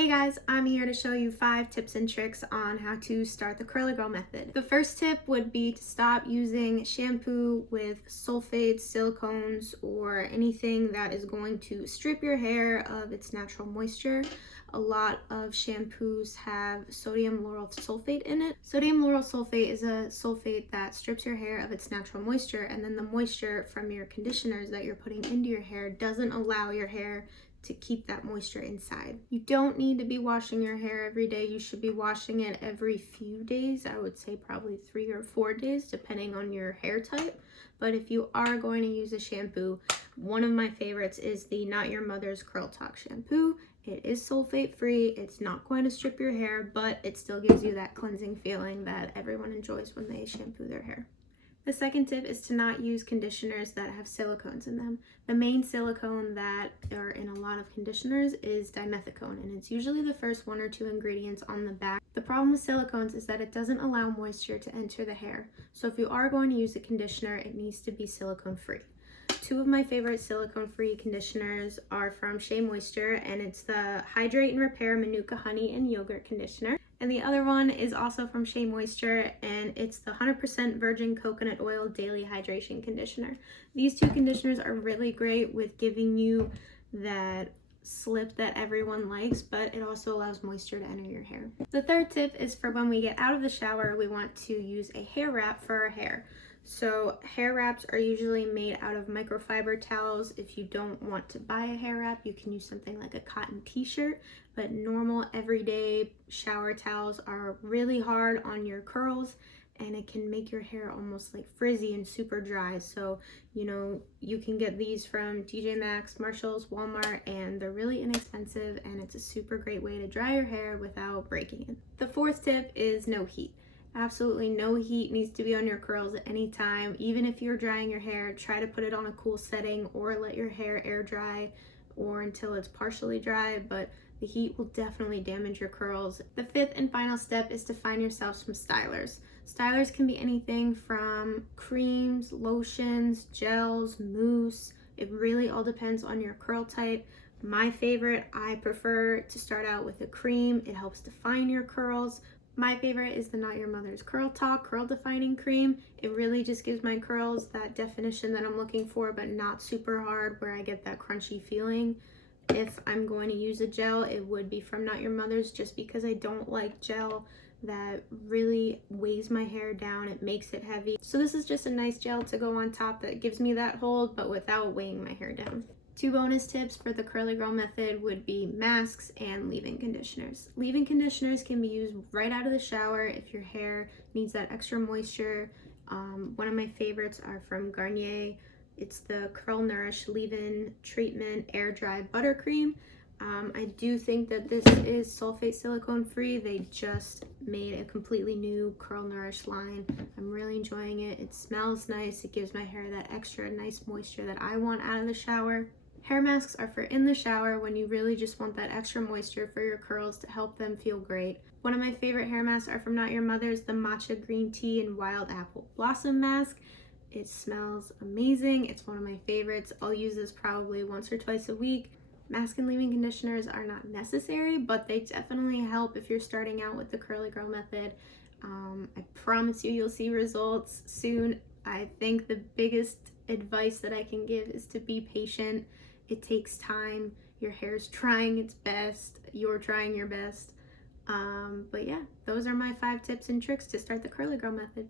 Hey guys, I'm here to show you 5 tips and tricks on how to start the curly girl method. The first tip would be to stop using shampoo with sulfates, silicones, or anything that is going to strip your hair of its natural moisture. A lot of shampoos have sodium lauryl sulfate in it. Sodium lauryl sulfate is a sulfate that strips your hair of its natural moisture, and then the moisture from your conditioners that you're putting into your hair doesn't allow your hair to keep that moisture inside. You don't need to be washing your hair every day. You should be washing it every few days. I would say probably 3 or 4 days depending on your hair type. But if you are going to use a shampoo, one of my favorites is the Not Your Mother's Curl Talk shampoo. It is sulfate free. It's not going to strip your hair, but it still gives you that cleansing feeling that everyone enjoys when they shampoo their hair. The second tip is to not use conditioners that have silicones in them. The main silicone that are in a lot of conditioners is dimethicone, and it's usually the first 1 or 2 ingredients on the back. The problem with silicones is that it doesn't allow moisture to enter the hair. So if you are going to use a conditioner, it needs to be silicone free. 2 of my favorite silicone-free conditioners are from Shea Moisture, and it's the Hydrate and Repair Manuka Honey and Yogurt Conditioner. And the other one is also from Shea Moisture, and it's the 100% Virgin Coconut Oil Daily Hydration Conditioner. These 2 conditioners are really great with giving you that slip that everyone likes, but it also allows moisture to enter your hair. The third tip is for when we get out of the shower, we want to use a hair wrap for our hair. So hair wraps are usually made out of microfiber towels. If you don't want to buy a hair wrap, you can use something like a cotton t-shirt, but normal everyday shower towels are really hard on your curls, and it can make your hair almost like frizzy and super dry. So, you can get these from TJ Maxx, Marshalls, Walmart, and they're really inexpensive, and it's a super great way to dry your hair without breaking it. The fourth tip is no heat. Absolutely no heat needs to be on your curls at any time. Even if you're drying your hair, try to put it on a cool setting or let your hair air dry or until it's partially dry, but the heat will definitely damage your curls. The fifth and final step is to find yourself some stylers. Stylers can be anything from creams, lotions, gels, mousse. It really all depends on your curl type. My favorite, I prefer to start out with a cream. It helps define your curls. My favorite is the Not Your Mother's Curl Talk Curl Defining Cream. It really just gives my curls that definition that I'm looking for, but not super hard where I get that crunchy feeling. If I'm going to use a gel, it would be from Not Your Mother's, just because I don't like gel that really weighs my hair down. It makes it heavy. So this is just a nice gel to go on top that gives me that hold, but without weighing my hair down. 2 bonus tips for the curly girl method would be masks and leave-in conditioners. Leave-in conditioners can be used right out of the shower if your hair needs that extra moisture. One of my favorites are from Garnier. It's the Curl Nourish Leave-In Treatment Air Dry Buttercream. I do think that this is sulfate silicone free. They just made a completely new Curl Nourish line. I'm really enjoying it. It smells nice. It gives my hair that extra nice moisture that I want out of the shower. Hair masks are for in the shower when you really just want that extra moisture for your curls to help them feel great. One of my favorite hair masks are from Not Your Mother's, the Matcha Green Tea and Wild Apple Blossom Mask. It smells amazing. It's one of my favorites. I'll use this probably once or twice a week. Mask and leave-in conditioners are not necessary, but they definitely help if you're starting out with the curly girl method. I promise you'll see results soon. I think the biggest advice that I can give is to be patient. It takes time. Your hair's trying its best. You're trying your best. But yeah, those are my 5 tips and tricks to start the curly girl method.